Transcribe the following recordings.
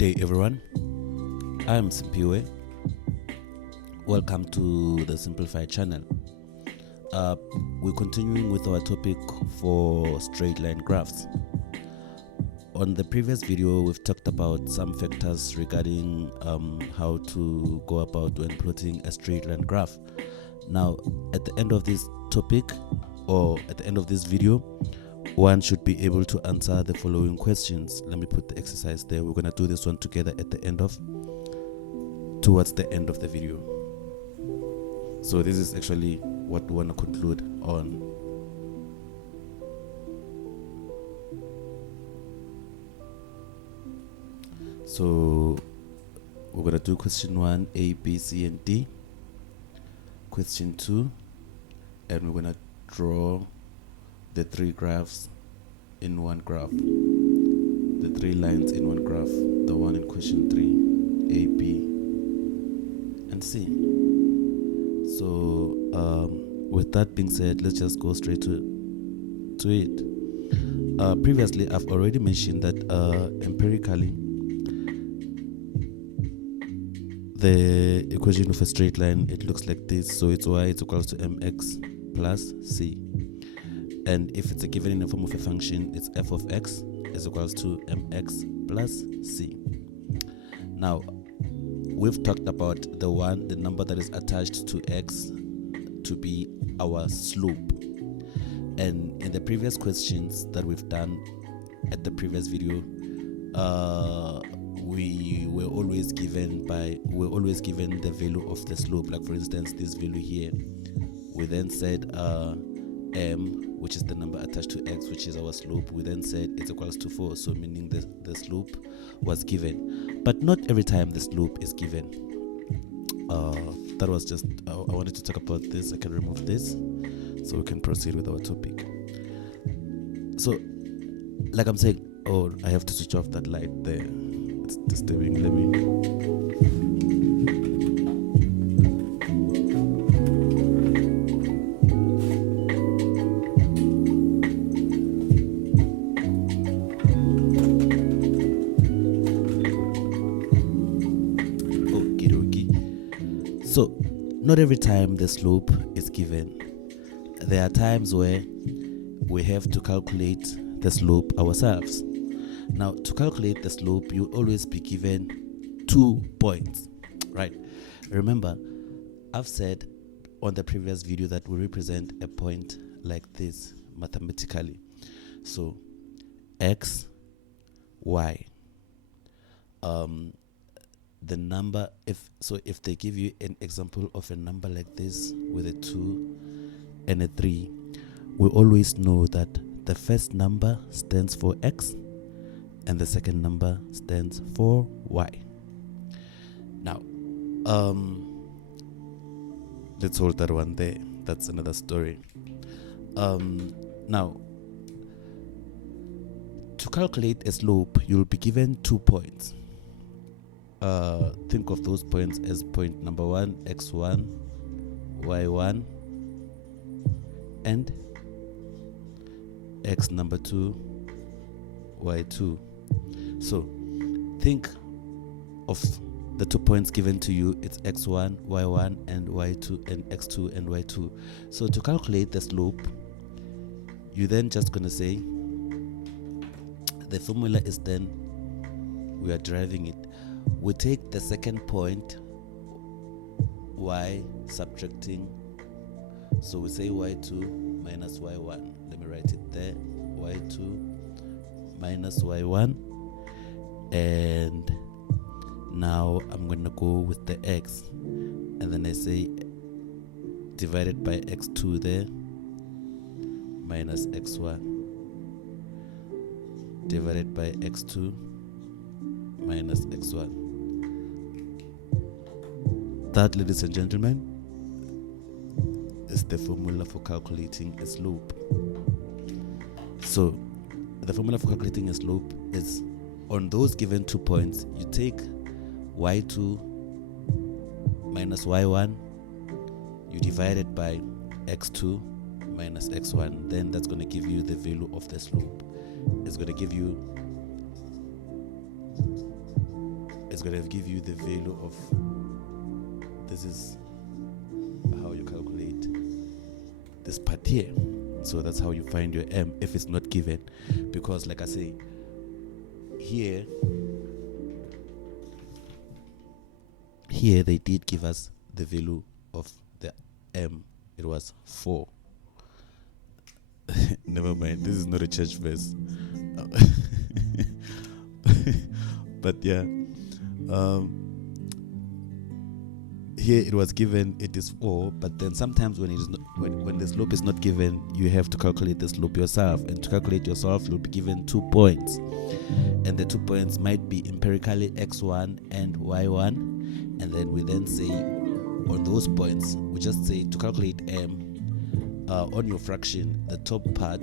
day, everyone. I'm Simpiwe. Welcome to the Simplified channel. We're continuing with our topic for straight line graphs. On the previous video, we've talked about some factors regarding how to go about when plotting a straight line graph. Now, at the end of this topic, or at the end of this video, one should be able to answer the following questions. Let me put the exercise there. We're going to do this one together towards the end of the video. So this is actually what we want to conclude on. So we're going to do question 1, A, B, C, and D. Question 2, and we're going to draw the three graphs in one graph, the three lines in one graph, the one in question 3, A, B, and C. So with that being said, let's just go straight to it. Previously, I've already mentioned that empirically, the equation of a straight line, it looks like this. So it's y is equals to mx plus c. And if it's given in the form of a function, it's f of x is equals to mx plus c. Now, we've talked about the number that is attached to x to be our slope. And in the previous questions that we've done at the previous video, we were always given the value of the slope. Like for instance, this value here, we then said m, which is the number attached to x, which is our slope. We then said it's equals to 4, so meaning the slope was given. But not every time the slope is given. That was just, I wanted to talk about this. I can remove this so we can proceed with our topic. So, like I'm saying, I have to switch off that light there. It's disturbing. Let me... So, not every time the slope is given. There are times where we have to calculate the slope ourselves. Now, to calculate the slope, you'll always be given 2 points, right? Remember, I've said on the previous video that we represent a point like this mathematically. So, x, y. The number, if they give you an example of a number like this with a 2 and a 3, we always know that the first number stands for x and the second number stands for y. Now, let's hold that one there. That's another story. Now, to calculate a slope, you'll be given 2 points. Think of those points as point number 1, x1, y1, and x number 2, y2. So think of the 2 points given to you. It's x1, y1, and y2, and x2 and y2. So to calculate the slope, you're then just going to say the formula is then, we are deriving it. We take the second point, y subtracting, so we say y2 minus y1. Let me write it there, y2 minus y1. And now I'm going to go with the x, and then I say divided by x2 there, minus x1, divided by x2 minus x1. That, ladies and gentlemen, is the formula for calculating a slope. So the formula for calculating a slope is, on those given 2 points, you take y2 minus y1, you divide it by x2 minus x1, then that's going to give you the value of the slope. It's going to give you it's going to give you the value of, this is how you calculate this part here. So that's how you find your M if it's not given, because like I say, here they did give us the value of the M. It was 4. Never mind, this is not a church verse. But yeah, here it was given it is 4, but then sometimes when it is not, when the slope is not given, you have to calculate the slope yourself, and to calculate yourself you'll be given 2 points, and the 2 points might be empirically x1 and y1, and then we then say on those points we just say to calculate M, on your fraction, the top part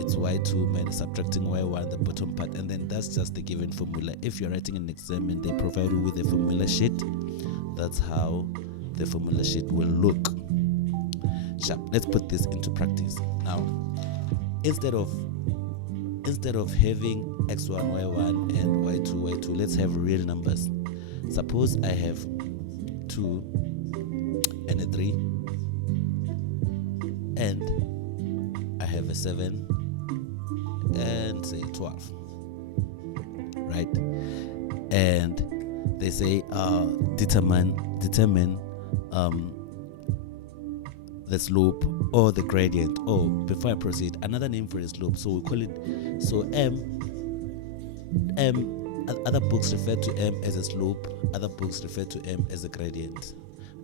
it's y2 minus subtracting y1, the bottom part, and then that's just the given formula. If you're writing an exam and they provide you with a formula sheet, that's how the formula sheet will look. Sharp. Let's put this into practice. Now, instead of having x1, y1 and y2, let's have real numbers. Suppose I have 2 and a 3, and I have a 7 and say 12, right? And they say determine the slope or the gradient. Oh, before I proceed, another name for the slope, so we call it, so M, other books refer to M as a slope, other books refer to M as a gradient.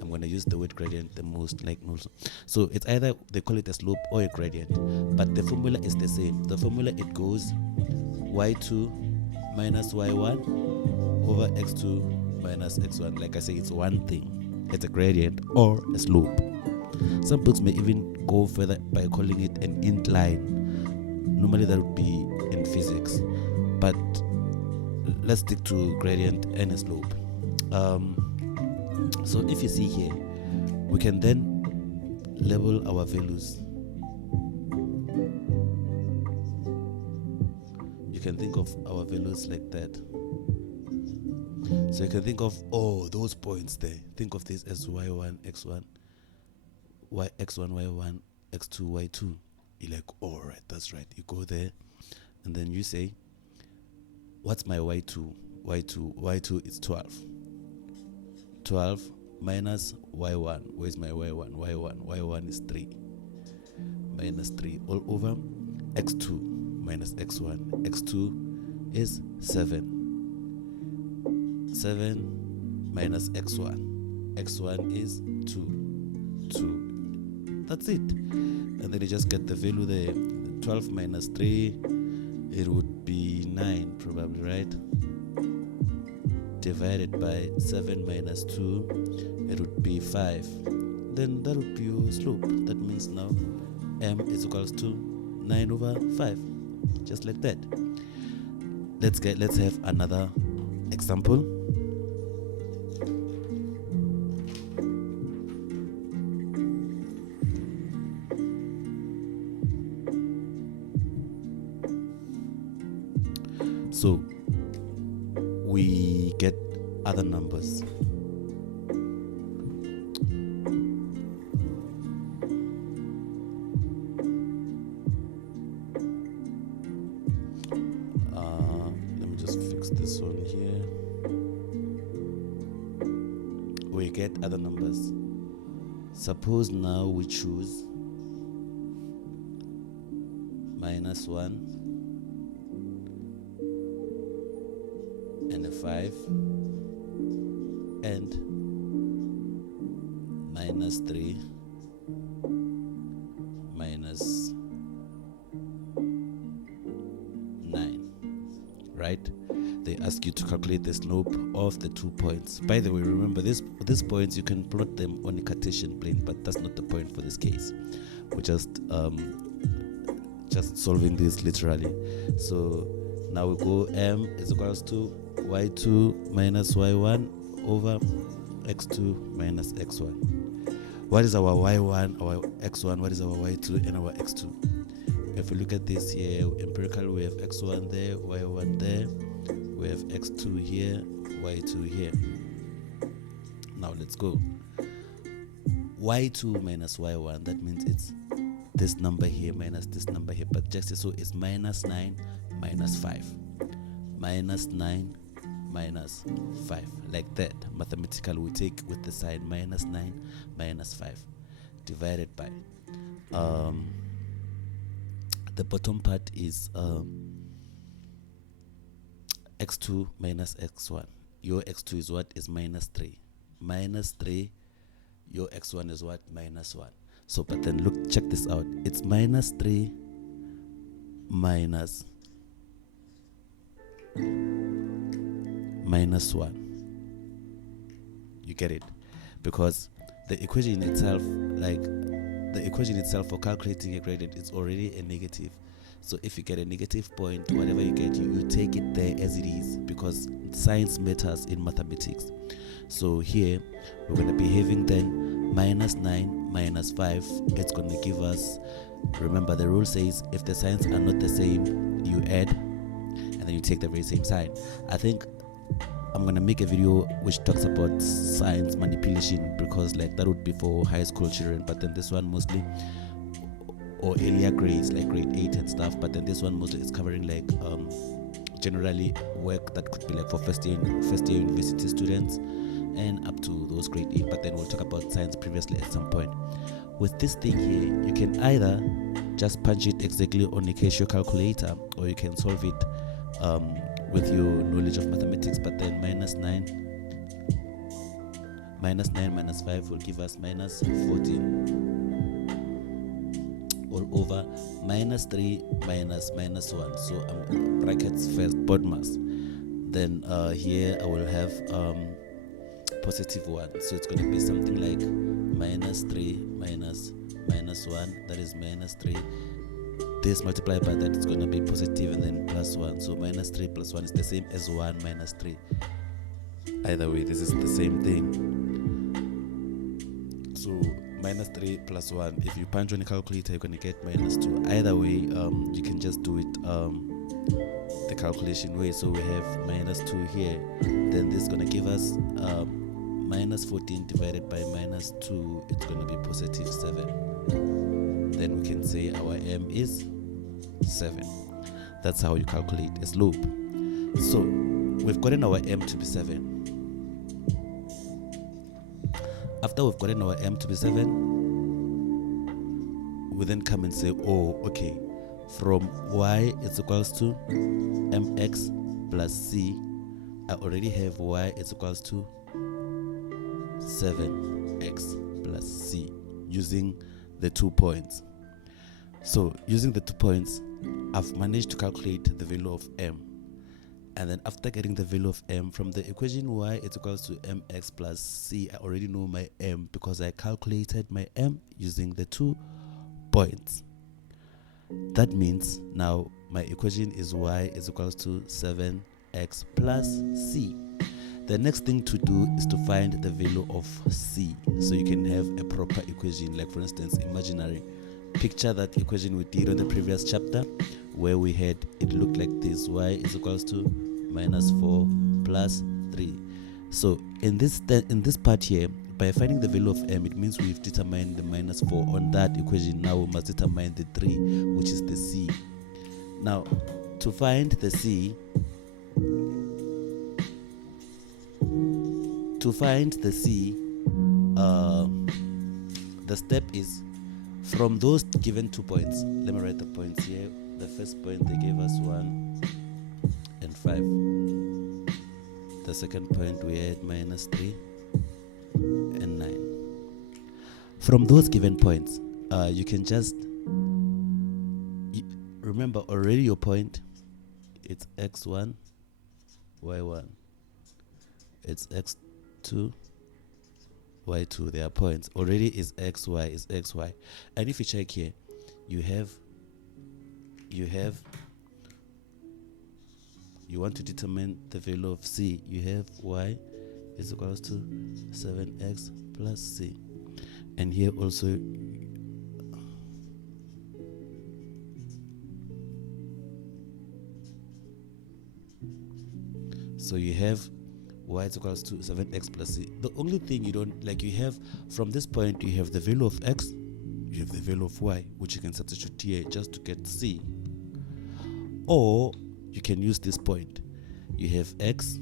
I'm going to use the word gradient the most, like also. So it's either they call it a slope or a gradient, but the formula is the same. The formula, it goes y2 minus y1 over x2 minus x1. Like I say, it's one thing. It's a gradient or a slope. Some books may even go further by calling it an incline. Normally that would be in physics, but let's stick to gradient and a slope. So if you see here, we can then label our values. You can think of our values like that. So you can think of those points there. Think of this as y1, x1, x1, y1, x2, y2. You're like, all right, that's right. You go there, and then you say, what's my y2? Y2 is 12. 12 minus y1. Where's my y1? Y1 is 3. Minus 3 all over x2 minus x1. x2 is 7. 7 minus x1. x1 is 2. 2. That's it. And then you just get the value there. 12 minus 3, it would be 9 probably, right? Divided by 7 minus 2, it would be 5. Then that would be your slope. That means now M is equals to 9 over 5. Just like that. Let's have another example. So we get other numbers. Let me just fix this one here. We get other numbers. Suppose now we choose -1 and a 5 and -3 minus 9, right? They ask you to calculate the slope of the 2 points. By the way, remember these points, you can plot them on a Cartesian plane, but that's not the point for this case. We're just solving this literally. So now we go M is equals to y2 minus y1 over x2 minus x1. What is our y1, our x1, what is our y2 and our x2? If we look at this here, empirically we have x1 there, y1 there, We have x2 here, y2 here. Now let's go. Y2 minus y1, that means it's this number here minus this number here, but just so it's minus 9 minus 5. Minus 9 minus 5, like that. Mathematical we take with the sign minus 9 minus 5 divided by the bottom part is x2 minus x1. Your x2 is what? Is minus 3. Minus 3. Your x1 is what? Minus 1. So, but then look, check this out. It's minus 3 minus 1. You get it? Because the equation itself, like the equation itself for calculating a gradient, is already a negative. So if you get a negative point, whatever you get, you take it there as it is, because science matters in mathematics. So here we're going to be having then minus 9 minus 5. It's going to give us, remember the rule says if the signs are not the same, you add and then you take the very same sign. I think I'm going to make a video which talks about science manipulation, because like that would be for high school children, but then this one mostly, or earlier grades like grade 8 and stuff, but then this one mostly is covering like generally work that could be like for first year university students and up to those grade 8, but then we'll talk about science previously at some point. With this thing here, you can either just punch it exactly on a Casio calculator, or you can solve it with your knowledge of mathematics, but then minus 9 minus 5 will give us minus 14 all over minus 3 minus 1. So brackets first, BODMAS. Then here I will have positive 1, so it's going to be something like minus 3 minus 1, that is minus 3. This multiplied by that is going to be positive and then plus 1, so minus 3 plus 1 is the same as 1 minus 3. Either way, this is the same thing. So minus 3 plus 1, if you punch on a calculator, you're going to get minus 2. Either way, you can just do it the calculation way. So we have minus 2 here, then this is going to give us minus 14 divided by minus 2, it's going to be positive 7. Then we can say our m is 7. That's how you calculate a slope. So we've gotten our m to be 7. After we've gotten our m to be 7, we then come and say, oh, okay, from y is equals to mx plus c, I already have y is equals to 7x plus c using the 2 points. So using the 2 points, I've managed to calculate the value of m. And then after getting the value of m from the equation y is equals to mx plus c, I already know my m because I calculated my m using the 2 points. That means now my equation is y is equals to 7x plus c. The next thing to do is to find the value of c, so you can have a proper equation, like for instance imaginary. Picture that equation we did on the previous chapter, where we had it looked like this: y is equals to minus 4 plus 3. So in this part here, by finding the value of m, it means we've determined the minus 4 on that equation. Now we must determine the 3, which is the c. Now to find the c, the step is from those given 2 points. Let me write the points here. The first point, they gave us 1 and 5. The second point, we had minus 3 and 9. From those given points, you can just remember already your point. It's x1, y1. It's x2, y2. Their points already is xy is xy. And if you check here, you want to determine the value of c. You have y is equals to 7x plus c, and here also So you have y is equals to 7x plus c. The only thing you don't like, you have from this point, you have the value of x, you have the value of y, which you can substitute here just to get c. Or you can use this point. You have x,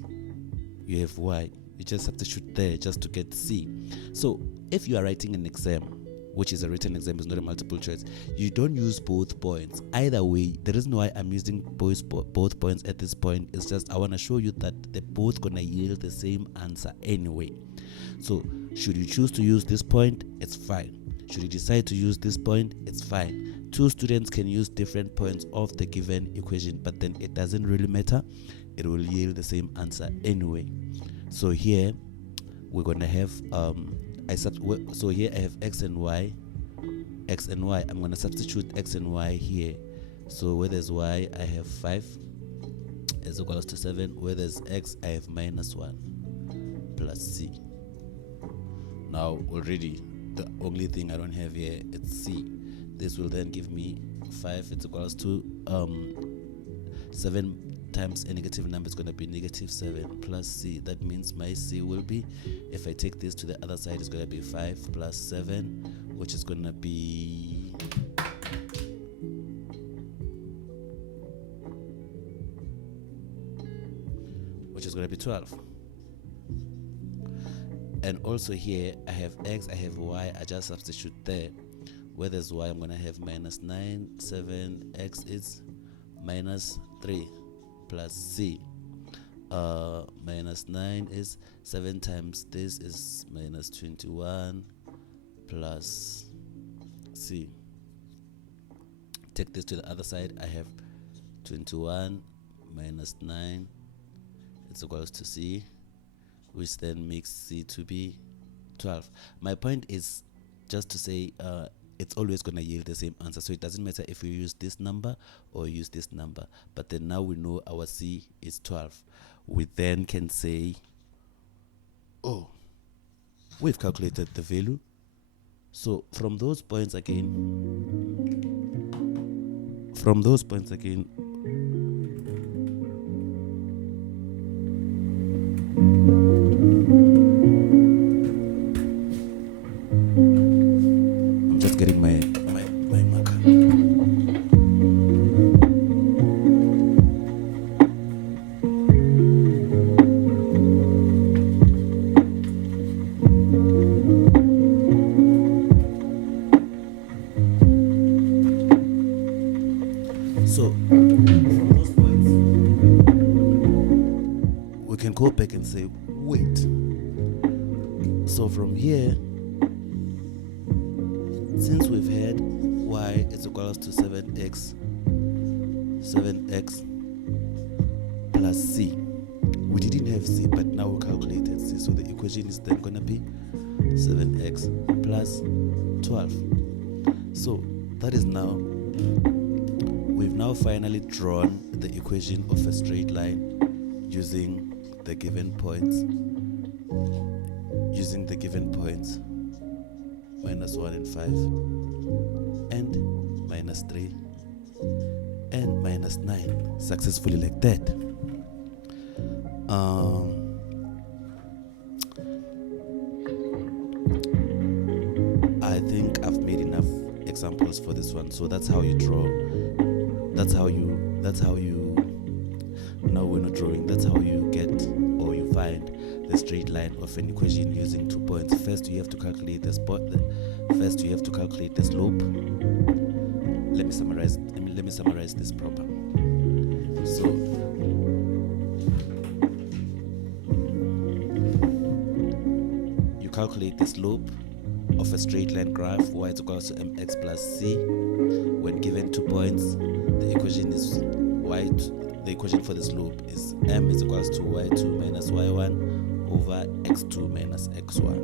you have y, you just substitute there just to get c. So if you are writing an exam, which is a written exam, is not a multiple choice, you don't use both points. Either way, the reason why I'm using both points at this point is just I want to show you that they're both gonna yield the same answer anyway. So should you choose to use this point, it's fine. Should you decide to use this point, it's fine. Two students can use different points of the given equation, but then it doesn't really matter. It will yield the same answer anyway. So here we're gonna have so here I have x and y. I'm gonna substitute x and y here. So where there's y, I have 5 is equals to 7. Where there's x, I have -1 plus c. Now already the only thing I don't have here is c. This will then give me 5 is equals to 7 times a negative number is going to be -7 plus c. That means my c will be, if I take this to the other side, it's going to be 5 plus 7, which is going to be which is going to be 12. And also here I have x, I have y, I just substitute there. Where there's y, I'm going to have -9, 7, x is -3 plus c. -9 is 7 times this is -21 plus c. Take this to the other side, I have 21 minus 9 is equals to c, which then makes c to be 12. My point is just to say it's always going to yield the same answer, so it doesn't matter if we use this number or use this number. But then now we know our c is 12. We then can say, oh, we've calculated the value. So from those points again, I'm just getting my marker. So from those points, we can go back and say, wait. So from here, since we've had y is equals to 7x plus c, we didn't have c, but now we calculated c, so the equation is then going to be 7x plus 12. So that is now, we've now finally drawn the equation of a straight line using the given points, -1 and 5, and -3 and -9 successfully like that. I think I've made enough examples for this one. So that's how you draw. That's how you now we're not drawing, that's how you get or you find the straight line of an equation using 2 points. First you have to calculate the slope. Let me summarize this proper. So you calculate the slope of a straight line graph, y is equals to mx plus c. When given 2 points, the equation is the equation for the slope is m is equals to y2 minus y1 over x2 minus x1,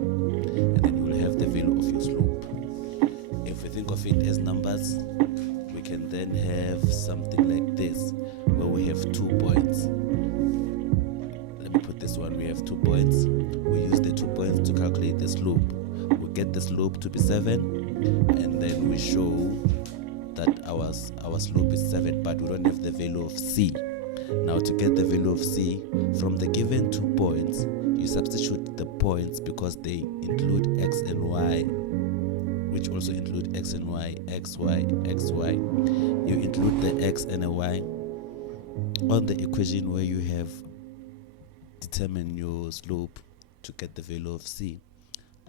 and then you will have the value of your slope. If we think of it as numbers, we can then have something like this, where we have 2 points. Let me put this one. We have 2 points. We use the 2 points to calculate the slope. We get the slope to be 7, and then we show that our slope is 7, but we don't have the value of c. Now to get the value of c, from the given 2 points, you substitute the points because they include x and y, which also include x and y, x, y, x, y. You include the x and a y on the equation where you have determined your slope to get the value of c.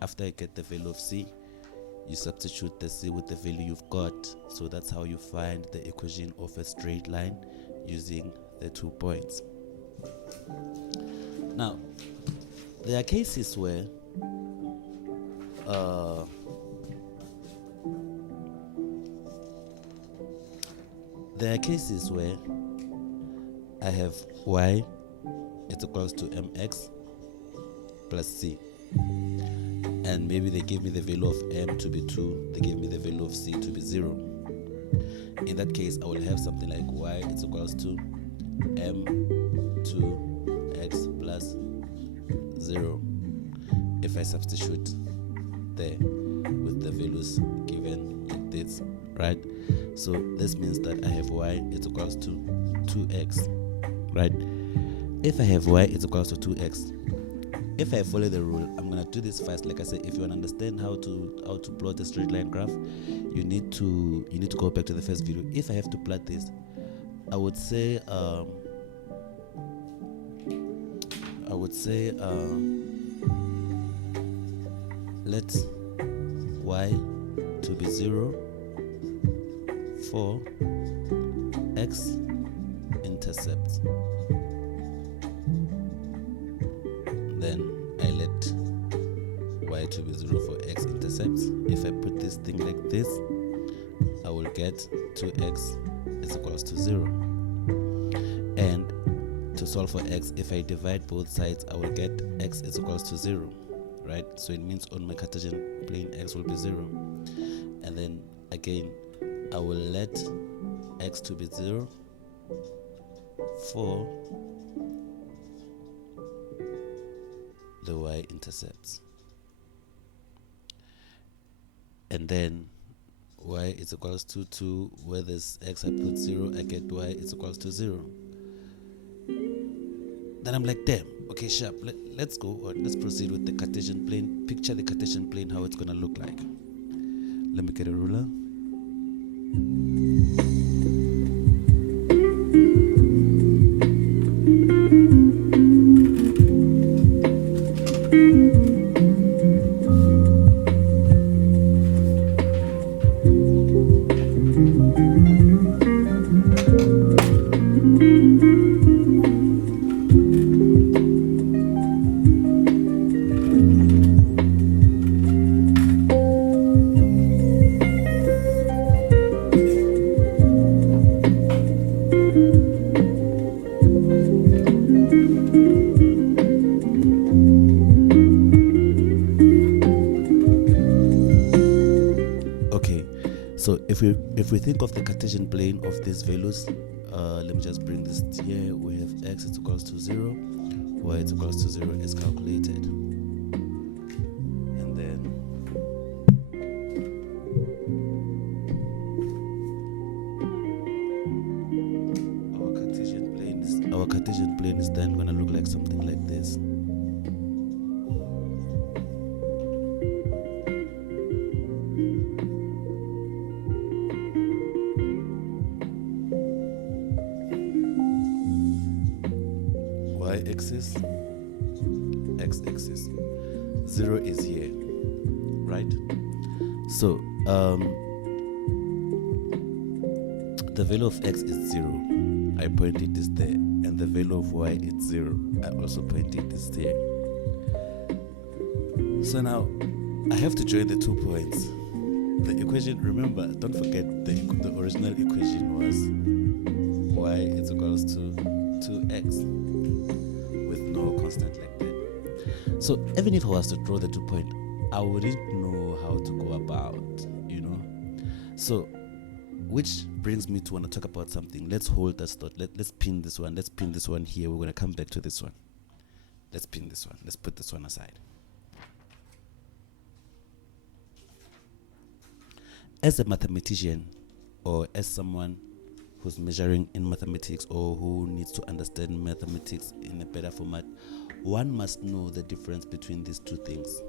After you get the value of c, you substitute the c with the value you've got. So that's how you find the equation of a straight line using the 2 points. Now, there are cases where I have y is equals to mx plus c, and maybe they give me the value of m to be 2, they give me the value of c to be 0. In that case, I will have something like y is equals to m2x plus 0 if I substitute there with the values given like this, right? So this means that I have y is equals to 2x, right? If I have y is equals to 2x, if I follow the rule, I'm gonna do this fast. Like I said, if you want to understand how to plot a straight line graph, you need to go back to the first video. If I have to plot this, I would say let y to be 0 for x intercept. Then I let y to be 0 for x intercepts. If I put this thing like this, I will get 2x is equals to 0. And to solve for x, if I divide both sides, I will get x is equals to 0, right? So it means on my Cartesian plane, x will be 0. And then again, I will let x to be 0 for the y-intercepts. And then y is equals to 2, where this x I put 0, I get y is equals to 0. Then I'm like, damn, okay, sharp, let's go, or let's proceed with the Cartesian plane. Picture the Cartesian plane, how it's gonna look like. Let me get a ruler. So if we think of the Cartesian plane of these values, let me just bring this here. We have x is equals to 0, y is equals to 0 is calculated. And then our Cartesian plane is then going to look like something like this. Y-axis, x-axis. 0 is here, right? So the value of x is 0. I pointed this there, and the value of y is 0. I also pointed this there. So now I have to join the 2 points. The equation, remember, don't forget the original equation was y is equals to 2x with no constant like that. So even if I was to draw the 2 point, I wouldn't know how to go about, So which brings me to want to talk about something. Let's hold that thought. Let's pin this one. Let's pin this one here. We're going to come back to this one. Let's pin this one. Let's put this one aside. As a mathematician, or as someone who's measuring in mathematics or who needs to understand mathematics in a better format, one must know the difference between these two things.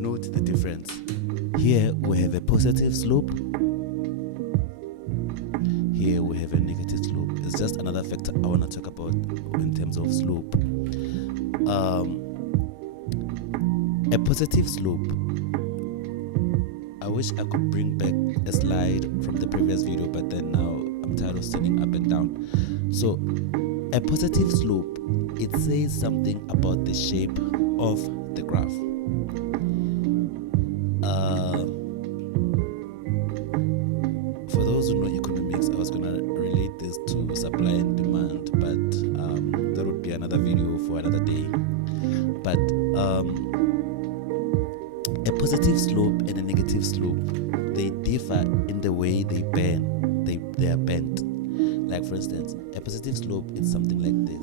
Note the difference. Here we have a positive slope. Here we have a negative slope. It's just another factor I want to talk about in terms of slope. A positive slope. I wish I could bring back a slide from the previous video, but then now I'm tired of standing up and down. So a positive slope, it says something about the shape of the graph. For those who know economics, I was going to relate this to supply and demand, but that would be another video for another day. But a positive slope and a negative slope, they differ in the way they bend. They are bent. Like for instance, a positive slope is something like this.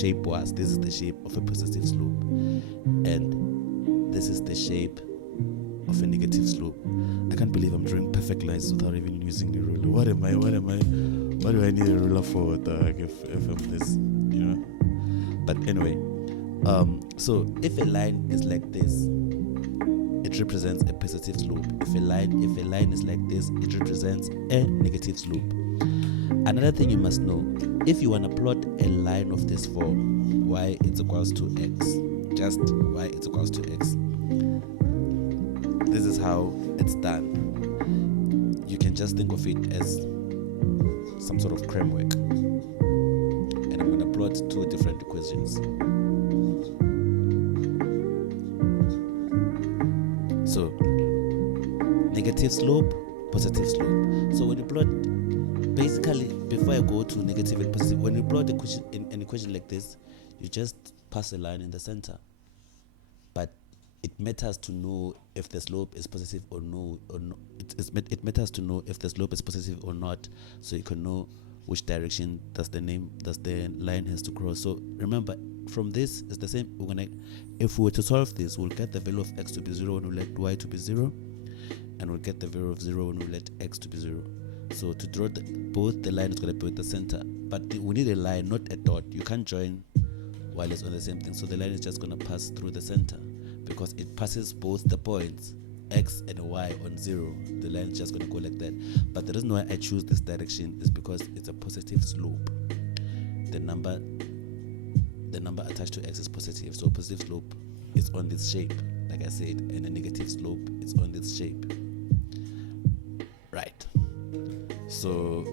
Shape-wise, this is the shape of a positive slope, and this is the shape of a negative slope. I can't believe I'm drawing perfect lines without even using a ruler. What do I need a ruler for? If I'm this, you know? But anyway, so if a line is like this, it represents a positive slope. If a line is like this, it represents a negative slope. Another thing you must know, if you want to plot a line of this form, y is equals to x, just y is equals to x, this is how it's done. You can just think of it as some sort of framework. And I'm going to plot two different equations. So, negative slope, positive slope. So when you plot, basically, before I go to negative and positive, when you plot an equation like this, you just pass a line in the center. But it matters to know if the slope is positive or no, it matters to know if the slope is positive or not, so you can know which direction does the line has to cross. So remember, from this is the same. If we were to solve this, we'll get the value of x to be 0 when we let y to be 0, and we'll get the value of 0 when we let x to be 0. So to draw both the line is going to be at the center, but we need a line, not a dot. You can't join while it's on the same thing. So the line is just going to pass through the center, because it passes both the points x and y on 0. The line is just going to go like that. But the reason why I choose this direction is because it's a positive slope. The number attached to x is positive, so positive slope is on this shape, like I said, and a negative slope is on this shape. Right. So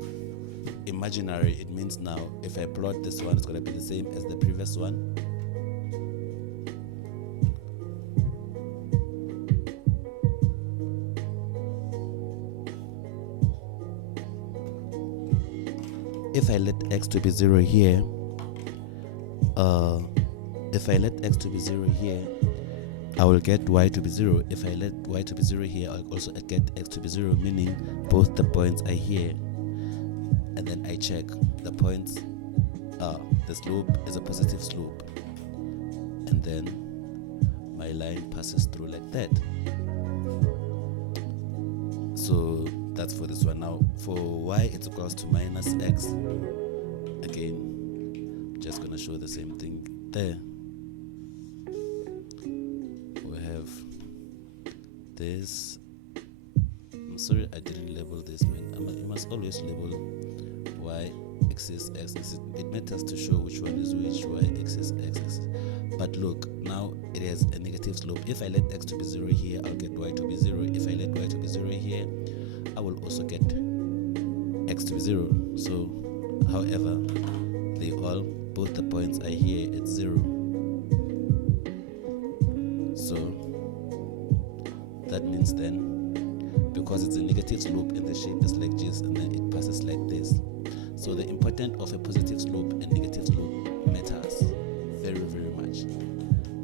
imaginary, it means now if I plot this one, it's going to be the same as the previous one. If I let x to be 0 here, I will get y to be 0. If I let y to be 0 here, I'll also get x to be 0, meaning both the points are here. And then I check the points. The slope is a positive slope. And then my line passes through like that. So that's for this one. Now for y, it's equals to minus x. Again, just gonna show the same thing there. We have this. I'm sorry I didn't label this, man. You must always label y axis, x axis. It matters to show which one is which, y axis, x axis. But look, now it has a negative slope. If I let x to be 0 here, I'll get y to be 0. If I let y to be 0 here, I will also get x to be 0. So, however, both the points are here at 0. So, that means then, because it's a negative slope and the shape is like this, and then it passes like this. So the importance of a positive slope and negative slope matters very, very much.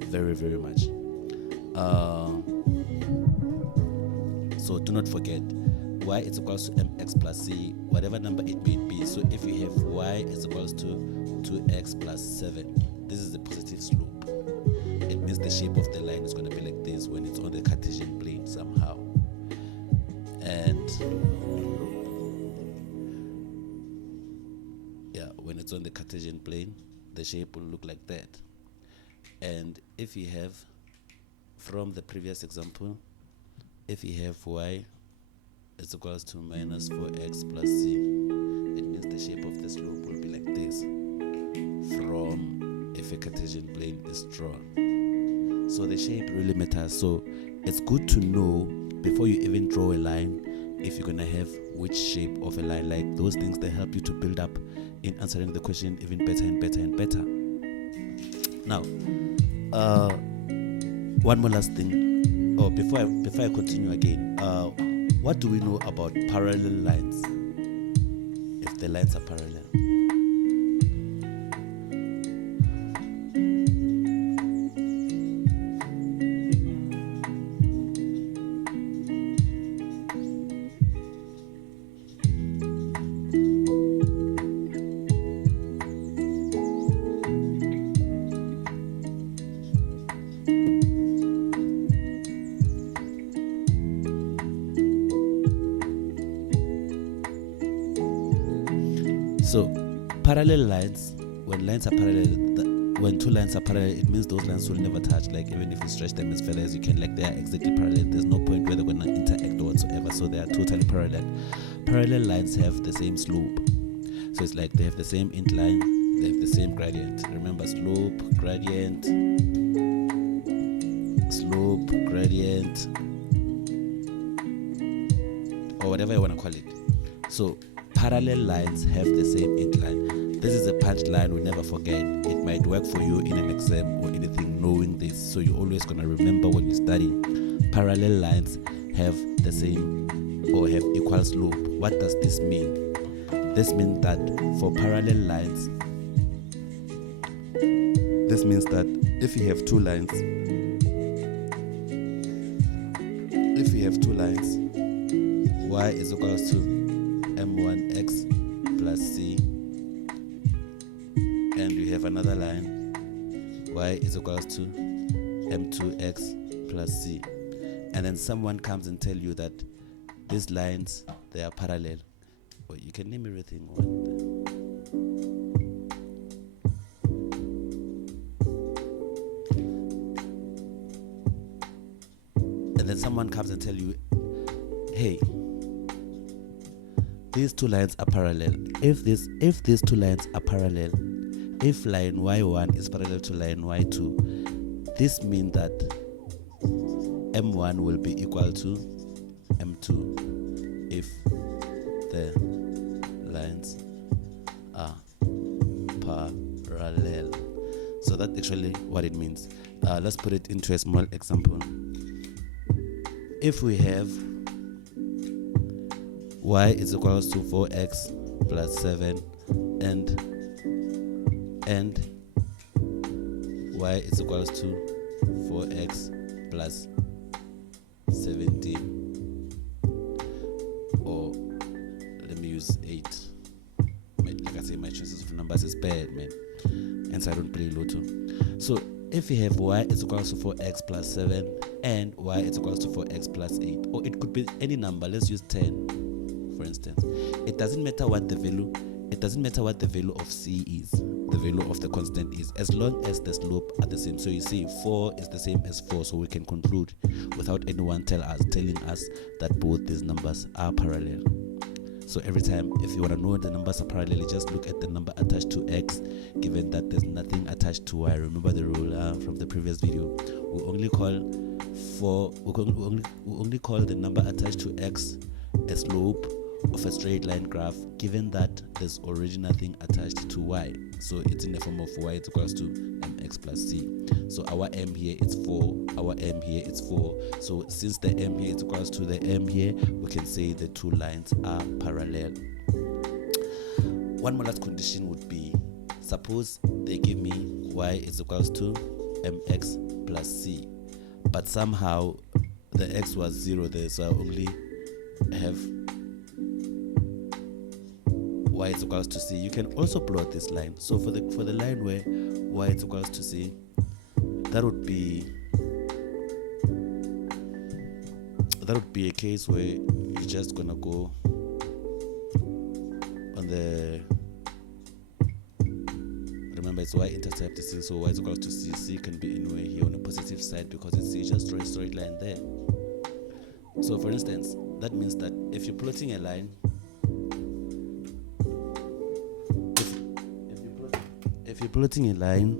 Very, very much. So do not forget, y is equals to mx plus c, whatever number it may be. So if you have y is equals to 2x plus 7, this is the positive slope. It means the shape of the line is going to be like this when it's on the Cartesian plane somehow. And yeah, when it's on the Cartesian plane, the shape will look like that. And if you have, from the previous example, if you have y is equals to minus 4x plus c, it means the shape of the slope will be like this from if a Cartesian plane is drawn. So the shape really matters. So it's good to know before you even draw a line if you're gonna have which shape of a line. Like those things, they help you to build up in answering the question even better and better and better. Now, one more last thing. Oh, before I continue again, what do we know about parallel lines? If the lines are parallel. So parallel lines, when lines are parallel, when two lines are parallel, it means those lines will never touch. Like even if you stretch them as far as you can, like they are exactly parallel. There's no point where they're gonna interact or whatsoever. So they are totally parallel. Parallel lines have the same slope. So it's like they have the same incline, they have the same gradient. Remember, slope, gradient, or whatever you want to call it. So parallel lines have the same incline. This is a punch line we never forget. It might work for you in an exam or anything, knowing this. So you're always going to remember when you study. Parallel lines have the same or have equal slope. What does this mean? This means that for parallel lines, this means that if you have two lines, y is equals to m1x plus c, and you have another line, y is equals to m2x plus c, and then someone comes and tell you that these lines, they are parallel. Well, you can name everything and then someone comes and tell you, hey, these two lines are parallel. If these two lines are parallel, if line y1 is parallel to line y2, this means that m1 will be equal to m2 if the lines are parallel. So that's actually what it means. Let's put it into a small example. If we have y is equals to 4x plus 7 and y is equals to 4x plus 17, or let me use 8. Like I say, my choices of numbers is bad, man, hence I don't play Lotto. So if you have y is equals to 4x plus 7 and y is equals to 4x plus 8, or it could be any number, let's use 10 for instance. It doesn't matter what the value of c is, the value of the constant is, as long as the slope are the same. So you see 4 is the same as 4, so we can conclude without anyone telling us that both these numbers are parallel. So every time, if you want to know the numbers are parallel, you just look at the number attached to x, given that there's nothing attached to y. Remember the rule from the previous video. We only call the number attached to x a slope of a straight line graph, given that there's already nothing attached to y. So it's in the form of y is equals to mx plus c. So our m here is 4, our m here is 4. So since the m here is equals to the m here, we can say the two lines are parallel. One more last condition would be, suppose they give me y is equals to mx plus c, but somehow the x was 0 there, so I only have y is equals to c, you can also plot this line. So for the line where y is equals to c, that would be a case where you're just gonna go on the, remember it's y-intercept is c, so y is equal to c. C can be anywhere here on the positive side because it's c, just draw a straight line there. So for instance, that means that if you're plotting a line, if you're plotting a line,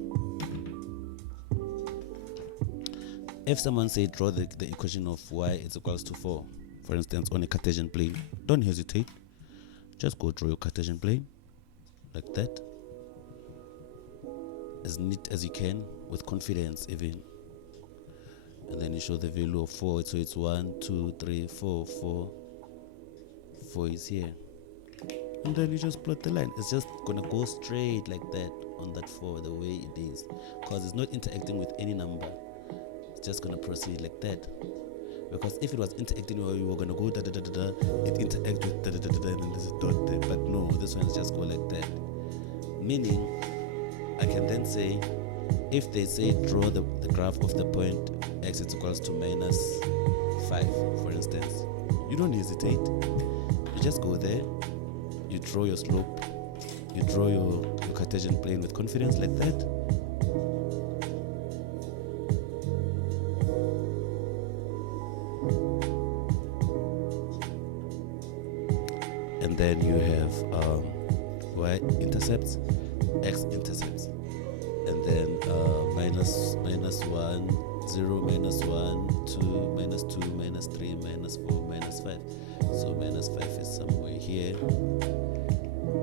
if someone say draw the equation of y is equals to 4, for instance, on a Cartesian plane, don't hesitate. Just go draw your Cartesian plane like that, as neat as you can, with confidence even. And then you show the value of 4, so it's 1, 2, 3, 4, 4. 4 is here. And then you just plot the line. It's just gonna go straight like that on that 4, the way it is, because it's not interacting with any number. It's just gonna proceed like that. Because if it was interacting where you were gonna go da da da da da, it interacts with da da da da da, and then there's a dot there. But no, this one is just go like that. Meaning, I can then say, if they say draw the graph of the point x is equals to minus 5, for instance, you don't hesitate. You just go there, you draw your slope, you draw your Cartesian plane with confidence like that. And then you have y-intercepts, x-intercepts, and then minus 1, 0, minus 1, 2, minus 2, minus 3, minus 4, minus 5. So minus 5 is somewhere here,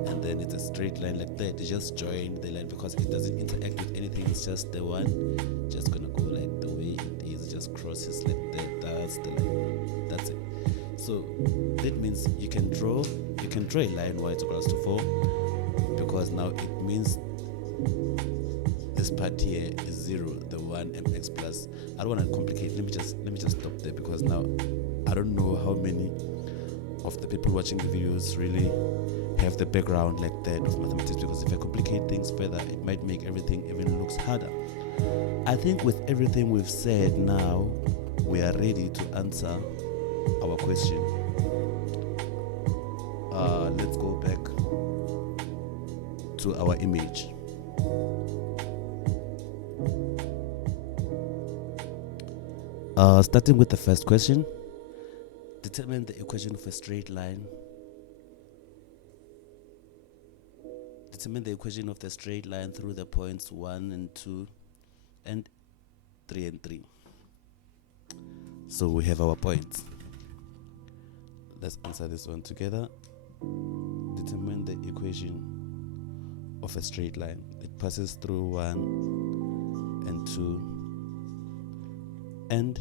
and then it's a straight line like that. You just join the line because it doesn't interact with anything. It's just the one, just gonna go like the way it is, just crosses like that. That's the line. That's it. So that means you can draw a line y is equals to 4, because now it means this part here is 0, the 1 mx plus. I don't want to complicate. Let me just stop there, because now I don't know how many of the people watching the videos really have the background like that of mathematics, because if I complicate things further, it might make everything even looks harder. I think with everything we've said now, we are ready to answer our question. Let's go back to our image. Starting with the first question, determine the equation of a straight line. Determine the equation of the straight line through the points 1 and 2 and 3 and 3. So we have our points. Let's answer this one together. Determine the equation of a straight line. It passes through 1 and 2 and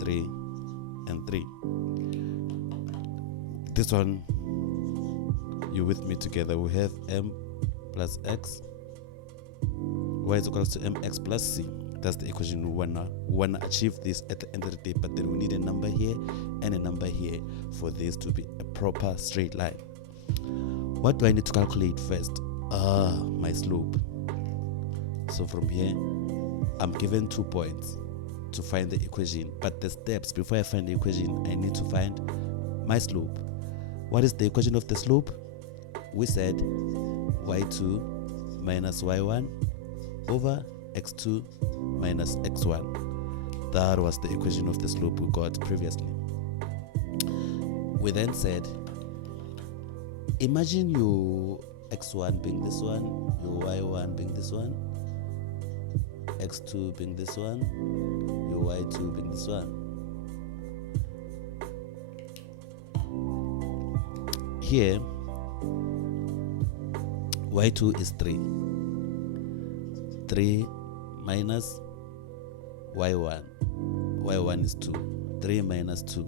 3 and 3. This one, you with me together, we have m plus x, y is equals to mx plus c. That's the equation we wanna achieve this at the end of the day, but then we need a number here and a number here for this to be a proper straight line. What do I need to calculate first? My slope. So from here, I'm given 2 points to find the equation, but the steps before I find the equation, I need to find my slope. What is the equation of the slope? We said y2 minus y1 over x2 minus x1. That was the equation of the slope we got previously. We then said, imagine your x1 being this one, your y1 being this one, x2 being this one, your y2 being this one. Here, y2 is 3. 3 minus y1. y1 is 2. 3 minus 2.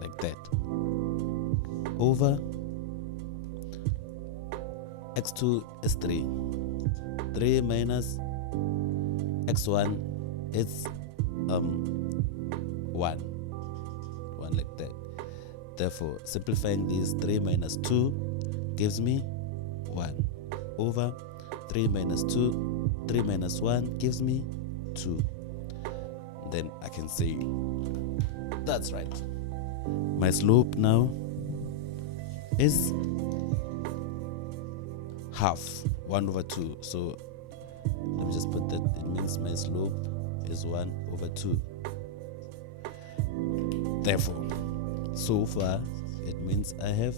Like that. Over x2 is 3. 3 minus x1 is 1. 1 like that. Therefore, simplifying this, 3 minus 2 gives me 1 over 3 minus 2, 3 minus 1 gives me 2. Then I can say, that's right. My slope now is half, 1 over 2. So let me just put that, it means my slope is 1 over 2. Therefore, so far, it means I have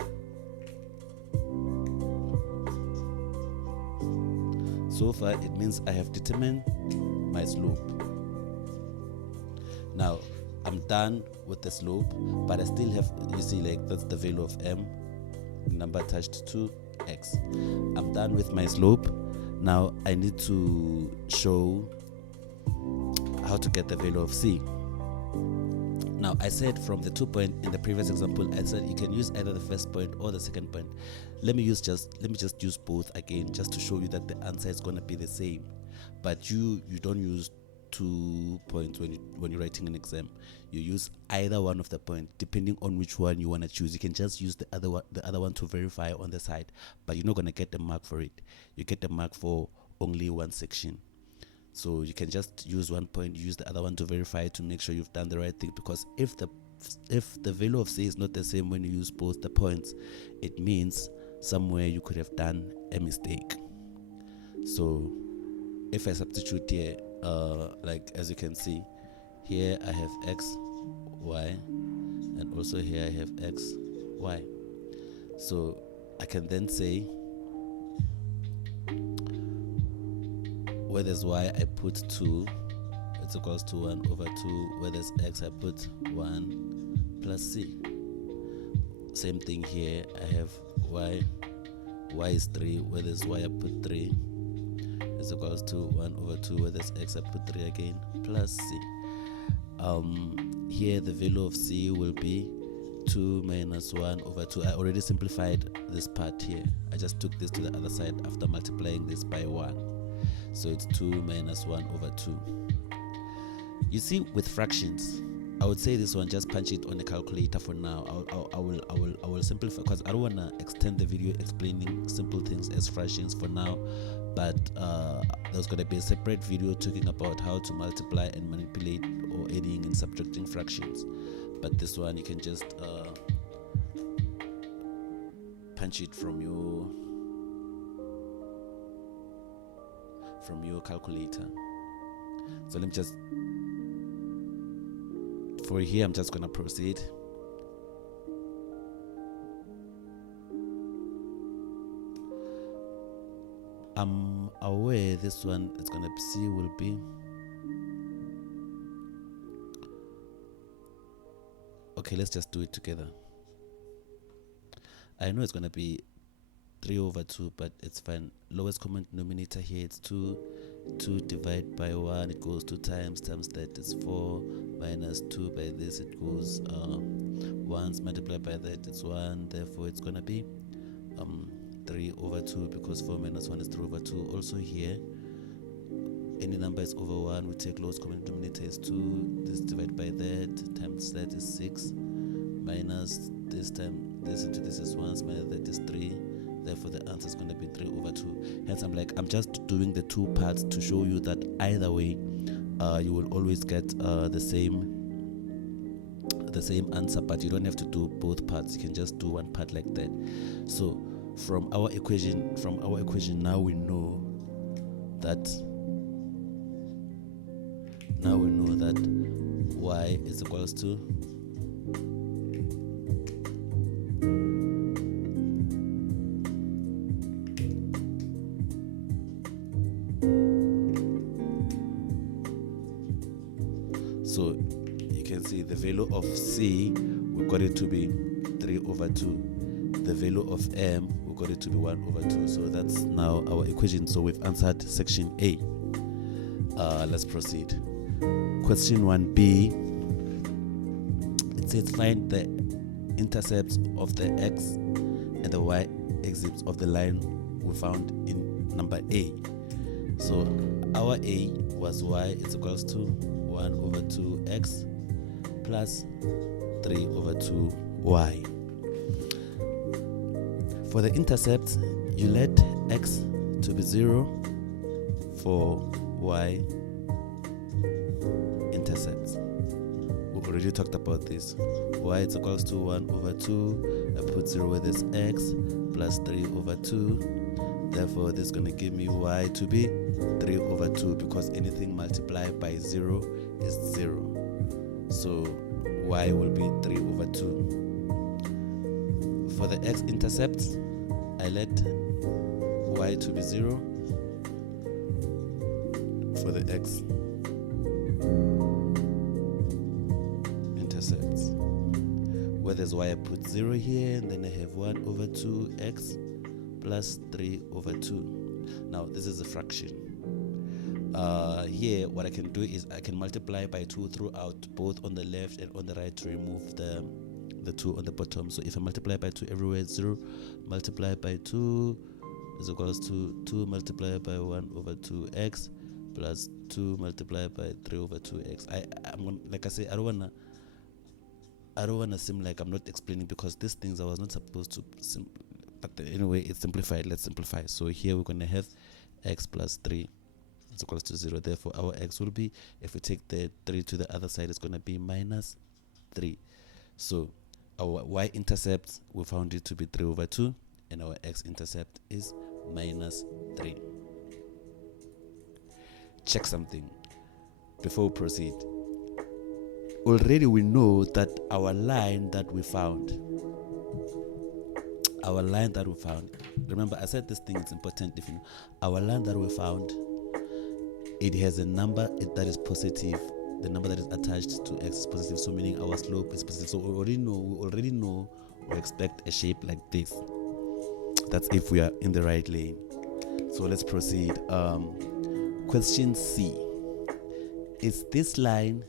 determined my slope. Now, I'm done with the slope, but I still have, you see, like that's the value of m, number attached to x. I'm done with my slope. Now I need to show how to get the value of c. Now I said from the 2 point in the previous example, I said you can use either the first point or the second point. Let me just use both again, just to show you that the answer is going to be the same. But you don't use 2 points when you're writing an exam. You use either one of the point, depending on which one you want to choose. You can just use the other one to verify on the side, but you're not going to get the mark for it. You get the mark for only one section. So you can just use 1 point, use the other one to verify, to make sure you've done the right thing. Because if the value of c is not the same when you use both the points, it means somewhere you could have done a mistake. So if I substitute here, like as you can see, here I have x, y, and also here I have x, y. So I can then say, where there's y, I put 2, it's equals to 1 over 2. Where there's x, I put 1 plus c. Same thing here, I have y is 3. Where there's y, I put 3. Is equals to 1 over 2. Where there's x, I put 3 again, plus c. Here the value of c will be 2 minus 1 over 2. I already simplified this part here. I just took this to the other side after multiplying this by 1. So it's 2 minus 1 over 2. You see, with fractions, I would say this one, just punch it on a calculator for now. I will simplify, because I don't want to extend the video explaining simple things as fractions for now. But there's going to be a separate video talking about how to multiply and manipulate or adding and subtracting fractions. But this one, you can just punch it from your calculator. So let me just, for here, I'm just going to proceed. I'm aware this one is going to C will be, okay, let's just do it together. I know it's going to be 3 over 2, but it's fine. Lowest common denominator here, it's 2. 2 divided by 1, it goes 2 times that is 4, minus 2 by this, it goes 1 multiplied by that, it's 1. Therefore it's going to be 3 over 2, because 4 minus 1 is 3 over 2. Also here, any number is over 1, we take lowest common denominator is 2. This divided by that times that is 6, minus this time this into this is 1, minus that is 3. Therefore the answer is going to be 3 over 2. Hence I'm just doing the two parts to show you that either way you will always get the same answer, but you don't have to do both parts. You can just do one part like that. So from our equation now we know that y is equals to so you can see the value of C, we got it to be 3 over 2. The value of M, we got it to be 1 over 2. So that's now our equation. So we've answered section A. Let's proceed. Question 1b. It says find the intercepts of the x and the y axis of the line we found in number A. So our A was y is equals to 1 over 2x plus 3 over 2 y. For the intercept, you let x to be 0 for y intercepts. We already talked about this. Y is equals to 1 over 2. I put 0 where there's x plus 3 over 2. Therefore, this is going to give me y to be 3 over 2 because anything multiplied by 0 is 0. So y will be 3 over 2. For the x-intercepts, I let y to be 0 for the x-intercepts. Where there's y, I put 0 here, and then I have 1 over 2x plus 3 over 2. Now, this is a fraction. Here, what I can do is I can multiply by 2 throughout, both on the left and on the right, to remove the 2 on the bottom. So if I multiply by 2 everywhere, it's 0. Multiply by 2 is equals to 2 multiplied by 1 over 2x plus 2 multiplied by 3 over 2x. I'm gonna, like I say, I don't wanna seem like I'm not explaining, because these things I was not supposed to but anyway, it's simplified. Let's simplify. So here we're gonna have x plus 3 is equals to 0. Therefore our x will be, if we take the 3 to the other side, it's gonna be minus 3. So our y-intercept, we found it to be 3 over 2, and our x-intercept is minus 3. Check something before we proceed. Already we know that our line that we found, remember I said this thing is important. If you know, our line that we found, it has a number that is positive. The number that is attached to x is positive, so meaning our slope is positive. So we already know we expect a shape like this. That's if we are in the right lane. So let's proceed. Question C. Is this line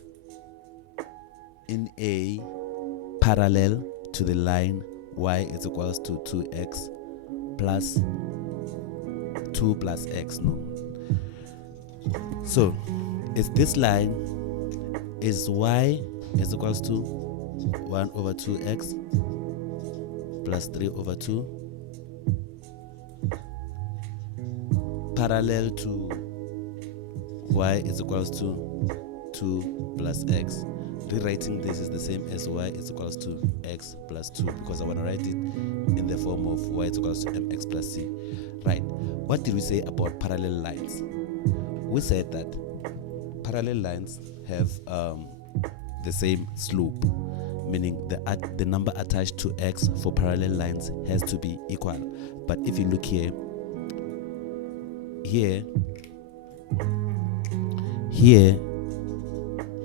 in A parallel to the line y is equals to 2x plus 2 plus x? No. So is this line, is y is equals to 1 over 2x plus 3 over 2 parallel to y is equals to 2 plus x? Rewriting this is the same as y is equals to x plus 2, because I want to write it in the form of y is equals to mx plus c. Right. What did we say about parallel lines? We said that parallel lines have the same slope, meaning the number attached to x for parallel lines has to be equal. But if you look here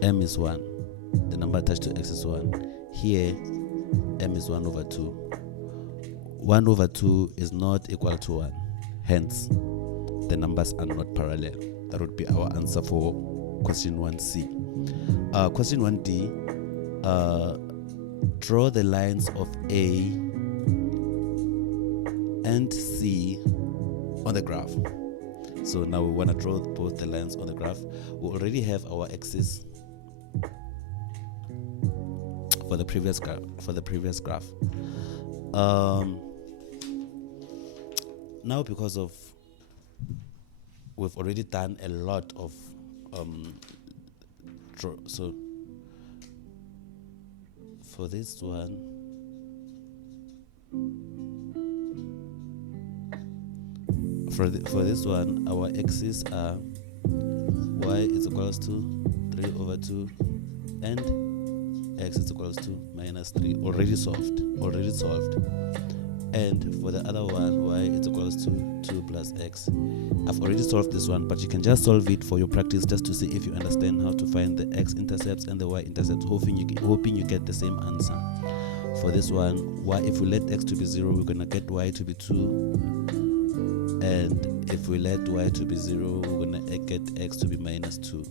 m is 1, the number attached to x is 1. Here m is 1 over 2. 1 over 2 is not equal to 1, hence the numbers are not parallel. That would be our answer for question 1C. Question 1D, draw the lines of A and C on the graph. So now we want to draw both the lines on the graph. We already have our axis for the previous graph. Now, because of we've already done a lot of so for this one, our axes are y is equals to 3 over 2 and x is equals to minus 3. Already solved. And for the other one, y is equals to 2 plus x. I've already solved this one, but you can just solve it for your practice, just to see if you understand how to find the x-intercepts and the y-intercepts, hoping you get the same answer. For this one, y, if we let x to be 0, we're going to get y to be 2. And if we let y to be 0, we're going to get x to be minus 2.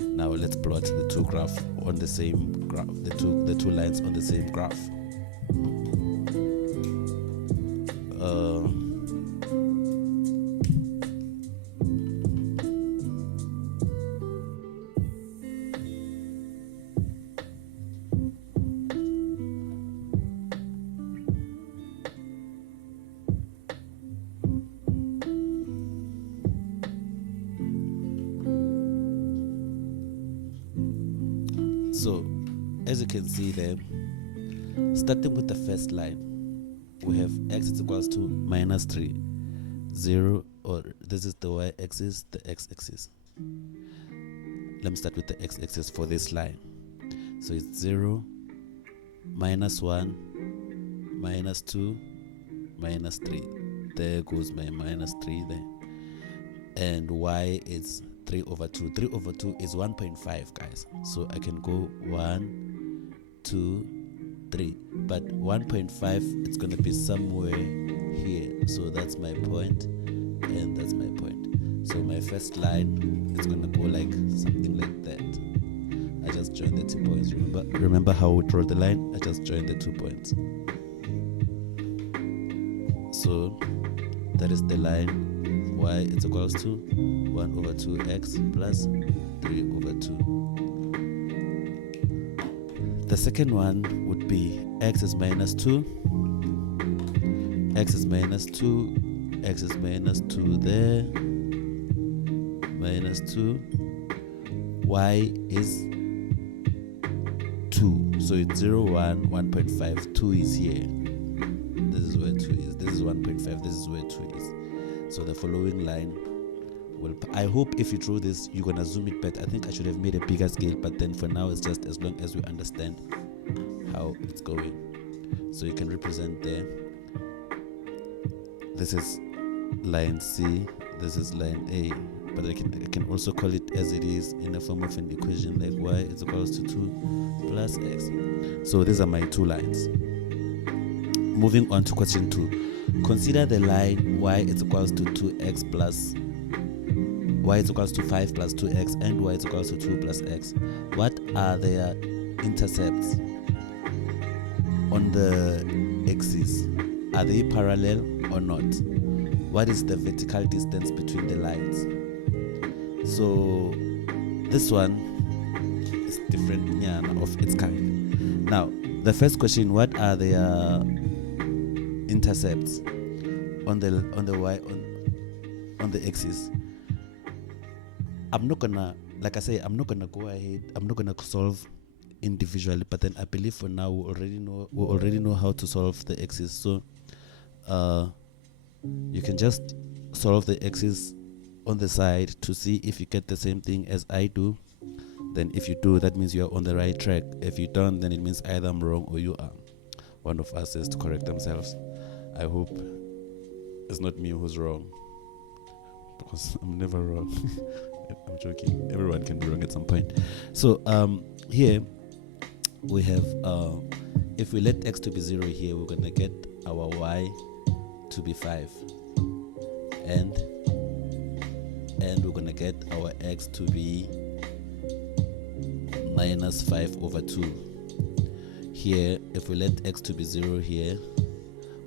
Now let's plot the two graphs on the same graph, the two lines on the same graph. as you can see there, starting with the first line, we have x is equals to minus 3, 0, or this is the y-axis, the x-axis. Let me start with the x-axis for this line. So it's 0, minus 1, minus 2, minus 3. There goes my minus 3 there. And y is 3 over 2. 3 over 2 is 1.5, guys. So I can go 1, 2, 3. But 1.5, it's going to be somewhere here. So that's my point, and that's my point. So my first line is going to go like something like that. I just joined the 2 points. Remember how we draw the line? I just joined the 2 points. So that is the line. Y is equals to 1 over 2x plus 3 over 2. The second one would be x is minus 2, x is minus 2, x is minus 2 there, minus 2, y is 2. So it's 0, 1, 1.5, 2 is here. This is where 2 is. This is 1.5, this is where 2 is. So the following line will, I hope if you draw this, you're going to zoom it better. I think I should have made a bigger scale, but then for now, it's just as long as we understand how it's going. So you can represent there. This is line C, this is line A, but I can also call it as it is in the form of an equation like y is equals to 2 plus x. So these are my 2 lines. Moving on to question 2. Consider the line y is equals to 2x plus y is equals to 5 plus 2x and y is equals to 2 plus x. What are their intercepts on the axis? Are they parallel or not? What is the vertical distance between the lines? So this one is different of its kind. Now the first question, what are their intercepts on the y on the axis? I'm not gonna, like I say, I'm not gonna go ahead, I'm not gonna solve individually, but then I believe for now we already know how to solve the axis. So you can just solve the axis on the side to see if you get the same thing as I do. Then if you do, that means you're on the right track. If you don't, then it means either I'm wrong or you are. One of us has to correct themselves. I hope it's not me who's wrong, because I'm never wrong. I'm joking. Everyone can be wrong at some point. So here we have, if we let x to be 0 here, we're going to get our y to be 5. And we're going to get our x to be minus 5 over 2. Here, if we let x to be 0 here,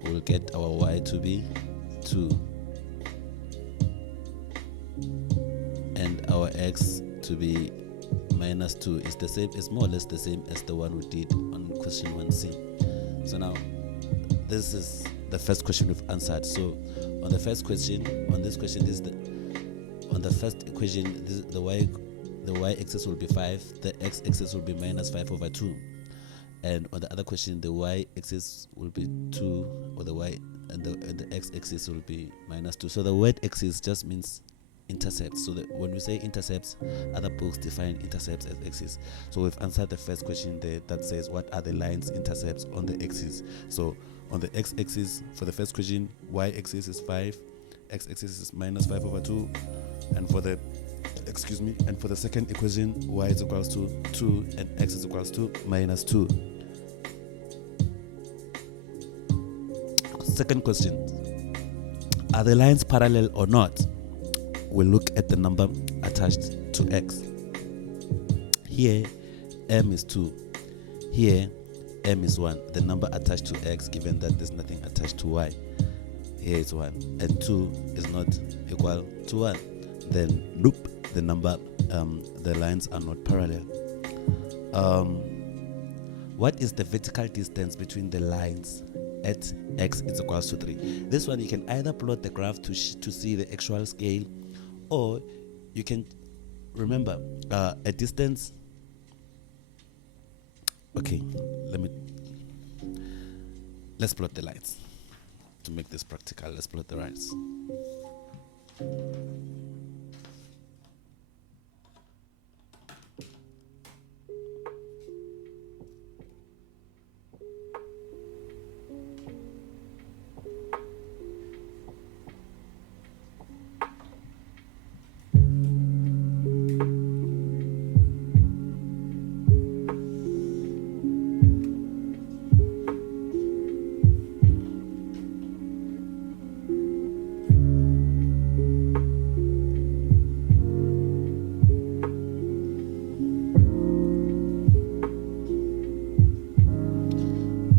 we'll get our y to be 2. And our x to be minus 2 is the same, it's more or less the same as the one we did on question 1c. So now, this is the first question we've answered. So on the first question, on this question, on the first equation, the y-axis will be 5, the x-axis will be minus 5 over 2. And on the other question, the y-axis will be 2, or the y, and the x-axis will be minus 2. So the word axis just means intercepts. So that when we say intercepts, other books define intercepts as axis. So we've answered the first question there that says what are the lines intercepts on the axis. So on the x-axis, for the first question, y-axis is 5, x-axis is minus 5 over 2, and for the second equation, y is equals to 2 and x is equals to minus 2. Second question, are the lines parallel or not? We'll look at the number attached to x. Here, m is 2. Here, m is 1. The number attached to x, given that there's nothing attached to y. Here is 1. And 2 is not equal to 1. Then, nope, the number, the lines are not parallel. What is the vertical distance between the lines at x is equals to 3? This one, you can either plot the graph to see the actual scale, or you can remember a distance Okay, let's plot the lines. To make this practical, let's plot the lines.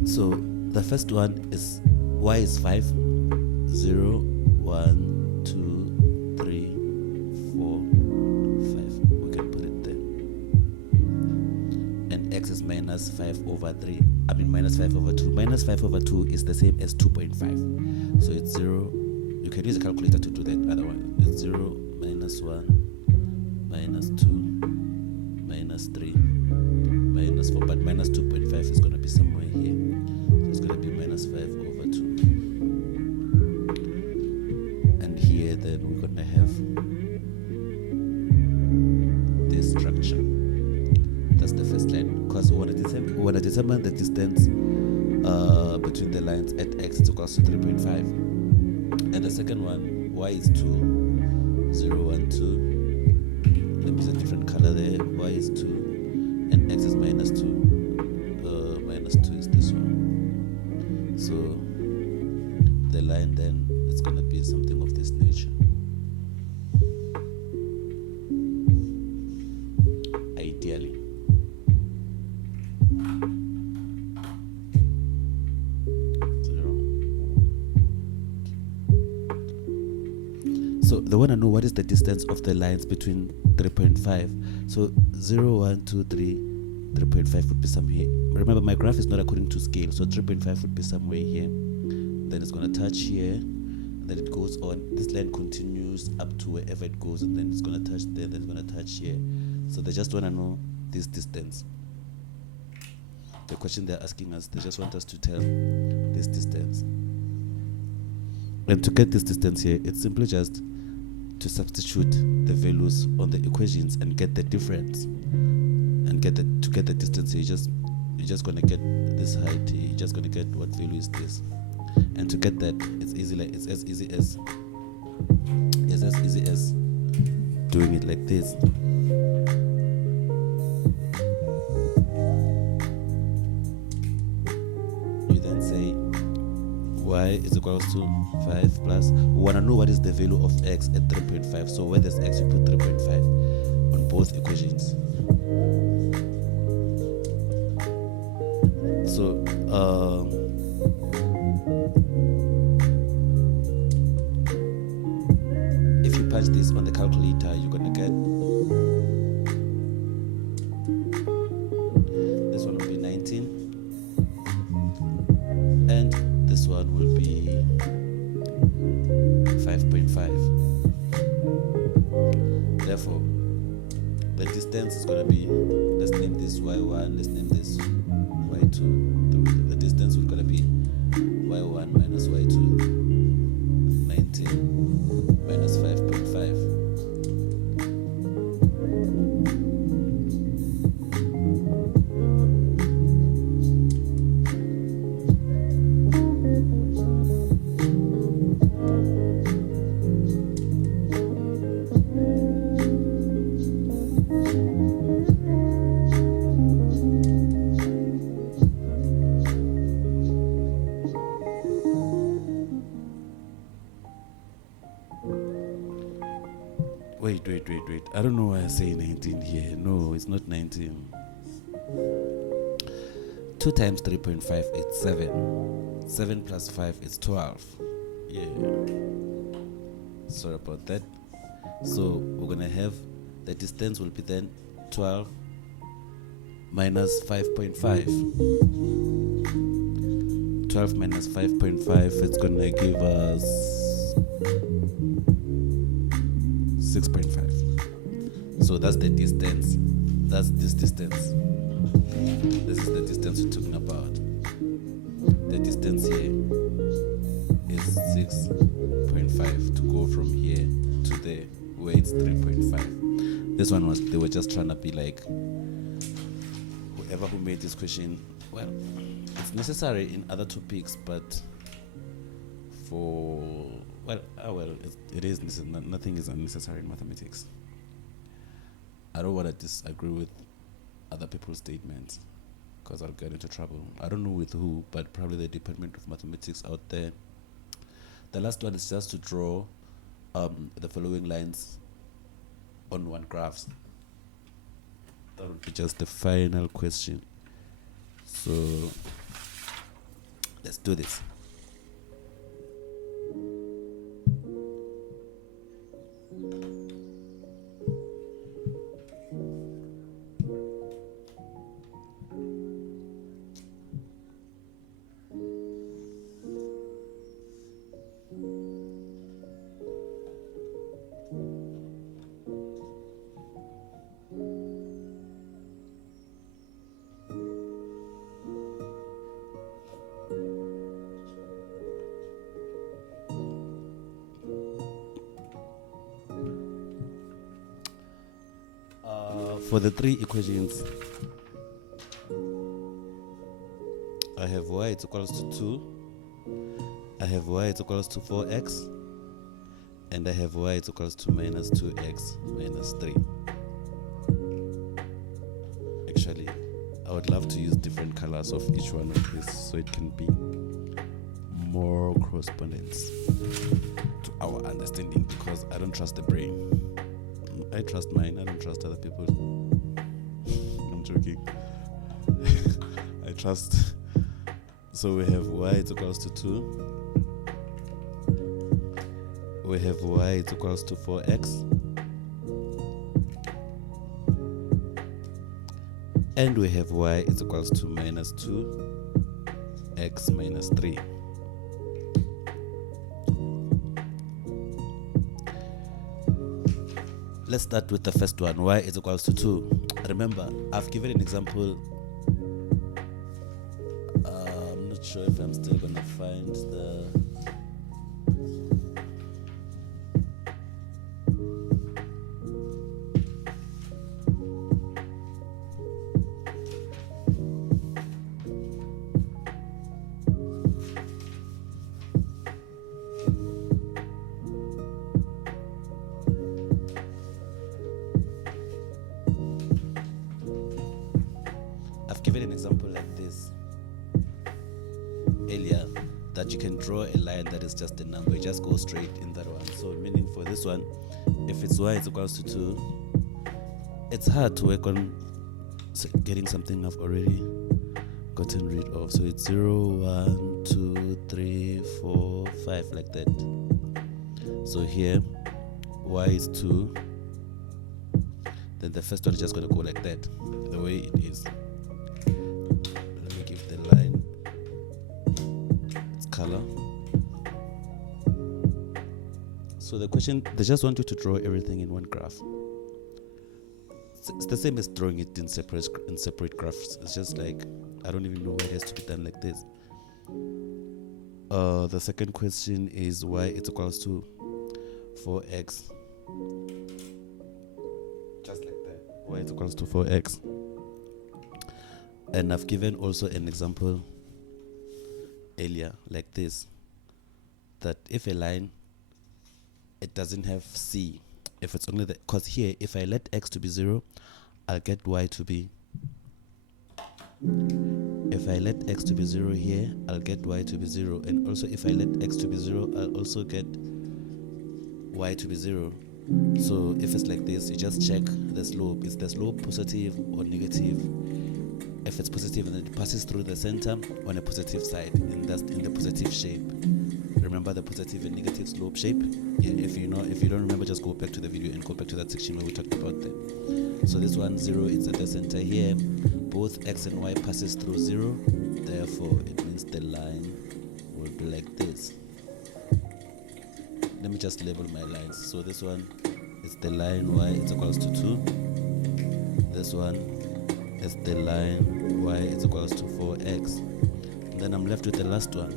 So the first one is y is 5, 0, 1, 2, 3, 4, 5. We can put it there. And x is minus 5 over 3. I mean minus 5 over 2. Minus 5 over 2 is the same as 2.5. So it's 0. You can use a calculator to do that other one. It's 0, minus 1, minus 2, minus 3, minus 4. But minus 2.5 is going to be somewhere here. So it's going to be minus 5 over 2. And here then we're going to have this structure. That's the first line. Because we want to determine the distance between the lines at x is equals to 3.5. And the second one, y is 2, 0, 1, 2. Let me use a different color there. Y is 2 and x is minus 2. Minus 2 is this one. So the line then is going to be something of this nature. Ideally. So they want to know what is the distance of the lines between 3.5. So 0, 1, 2, 3, 3.5 would be somewhere. Remember, my graph is not according to scale, so 3.5 would be somewhere here. Then it's going to touch here, and then it goes on. This line continues up to wherever it goes, and then it's going to touch there, then it's going to touch here. So they just want to know this distance. The question they're asking us, they just want us to tell this distance. And to get this distance here, it's simply just to substitute the values on the equations and get the difference. And to get the distance here, you're just going to get this height here. You're just going to get what value is this. And to get that, it's as easy as doing it like this. You then say y is equals to 5 plus. We want to know what is the value of x at 3.5. So where there's x, you put 3.5 on both equations. So if you punch this on the calculator, you're gonna get this one will be 19, and this one will be 5.5. Therefore, the distance is gonna be, let's name this y1, let's name this y2. The distance is gonna be y1 minus y2, 19 minus 5.5. Wait. I don't know why I say 19 here. No, it's not 19. 2 times 3.5 is 7. 7 plus 5 is 12. Yeah. Sorry about that. So we're going to have the distance will be then 12 minus 5.5. 12 minus 5.5, it's going to give us 6.5. So that's the distance. That's this distance. This is the distance we're talking about. The distance here is 6.5 to go from here to there, where it's 3.5. This one was, they were just trying to be like, whoever who made this question, well, it's necessary in other topics, but for, it is necessary. Nothing is unnecessary in mathematics. I don't want to disagree with other people's statements, because I'll get into trouble. I don't know with who, but probably the Department of Mathematics out there. The last one is just to draw the following lines on one graph. That would be just the final question. So let's do this. For the three equations, I have y is equals to 2, I have y is equals to 4x, and I have y is equals to minus 2x minus 3. Actually, I would love to use different colors of each one of these so it can be more correspondence to our understanding, because I don't trust the brain. I trust mine, I don't trust other people. I'm joking. I trust. So we have y is equals to 2. We have y is equals to 4x. And we have y is equals to minus 2x minus 3. Let's start with the first one, y is equals to 2. Remember, I've given an example. I'm not sure if I'm still going to find the... given an example like this earlier, that you can draw a line that is just a number. You just go straight in that one. So meaning for this one, if it's y is equals to 2, it's hard to work on getting something I've already gotten rid of. So it's 0, 1, 2, 3, 4, 5, like that. So here y is 2, then the first one is just going to go like that, the way it is. Color. So the question, they just want you to draw everything in one graph. It's the same as drawing it in separate graphs. It's just like, I don't even know why it has to be done like this. The second question is y is equals to 4x. Just like that. Y is equals to 4x. And I've given also an example earlier like this, that if a line, it doesn't have c, if it's only the, because here if I let x to be 0, I'll get y to be, if I let x to be 0 here, I'll get y to be 0, and also if I let x to be 0, I'll also get y to be 0. So if it's like this, you just check the slope. Is the slope positive or negative? If it's positive, then it passes through the center on a positive side, in the positive shape. Remember the positive and negative slope shape? Yeah, if you don't remember, just go back to the video and go back to that section where we talked about that. So this one, 0, it's at the center here. Both x and y passes through 0. Therefore, it means the line will be like this. Let me just label my lines. So this one is the line y is equals to 2. This one as the line y is equals to 4x. And then I'm left with the last one.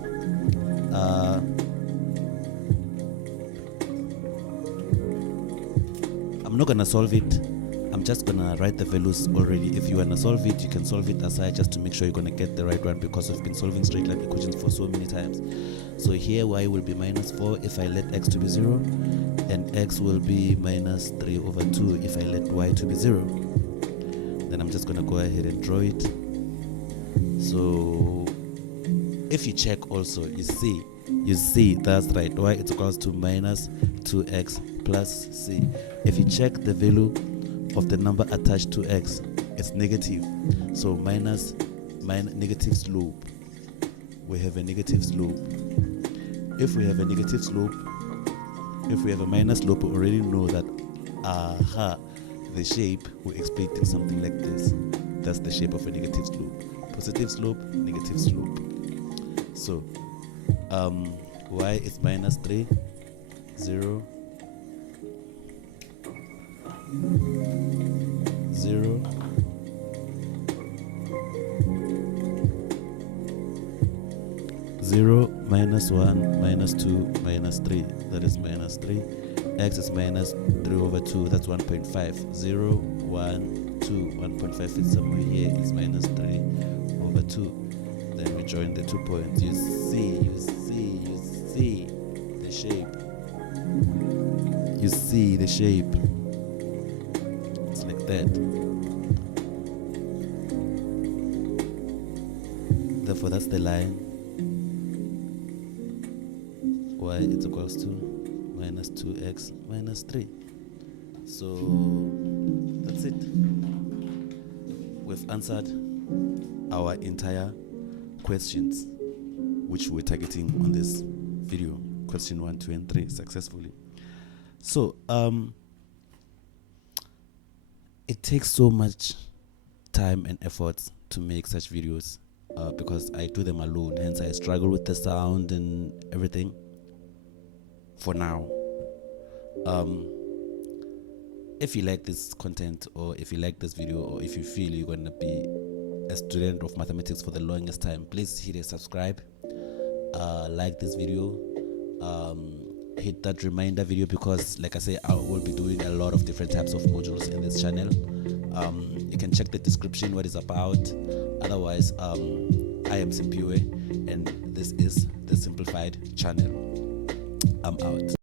I'm not gonna solve it. I'm just gonna write the values already. If you wanna solve it, you can solve it aside just to make sure you're gonna get the right one, because we've been solving straight line equations for so many times. So here y will be minus 4 if I let x to be 0, and x will be minus 3 over 2 if I let y to be 0. Then I'm just gonna go ahead and draw it. So if you check also, you see that's right, y is equals to minus 2x plus c. If you check the value of the number attached to x, it's negative. So negative slope. We have a negative slope. If we have a negative slope, if we have a minus slope, we already know that the shape, we're expecting something like this. That's the shape of a negative slope. Positive slope, negative slope. So y is minus 3, 0, 0, 0, minus 1, minus 2, minus 3, that is minus 3. X is minus 3 over 2, that's 1.5. 0, 1, 2, 1.5 is somewhere here, is minus 3 over 2. Then we join the 2 points. You see the shape. You see the shape. It's like that. Therefore, that's the line. Y is equals to minus 2x minus 3. So that's it. We've answered our entire questions which we're targeting on this video, question 1, 2, and 3, successfully. So it takes so much time and effort to make such videos because I do them alone, hence I struggle with the sound and everything for now. If you like this content, or if you like this video, or if you feel you're going to be a student of mathematics for the longest time, please hit a subscribe, like this video, hit that reminder video, because like I say, I will be doing a lot of different types of modules in this channel. You can check the description what it's about. Otherwise, I am Simpiwe, and this is the Simplified channel. I'm out.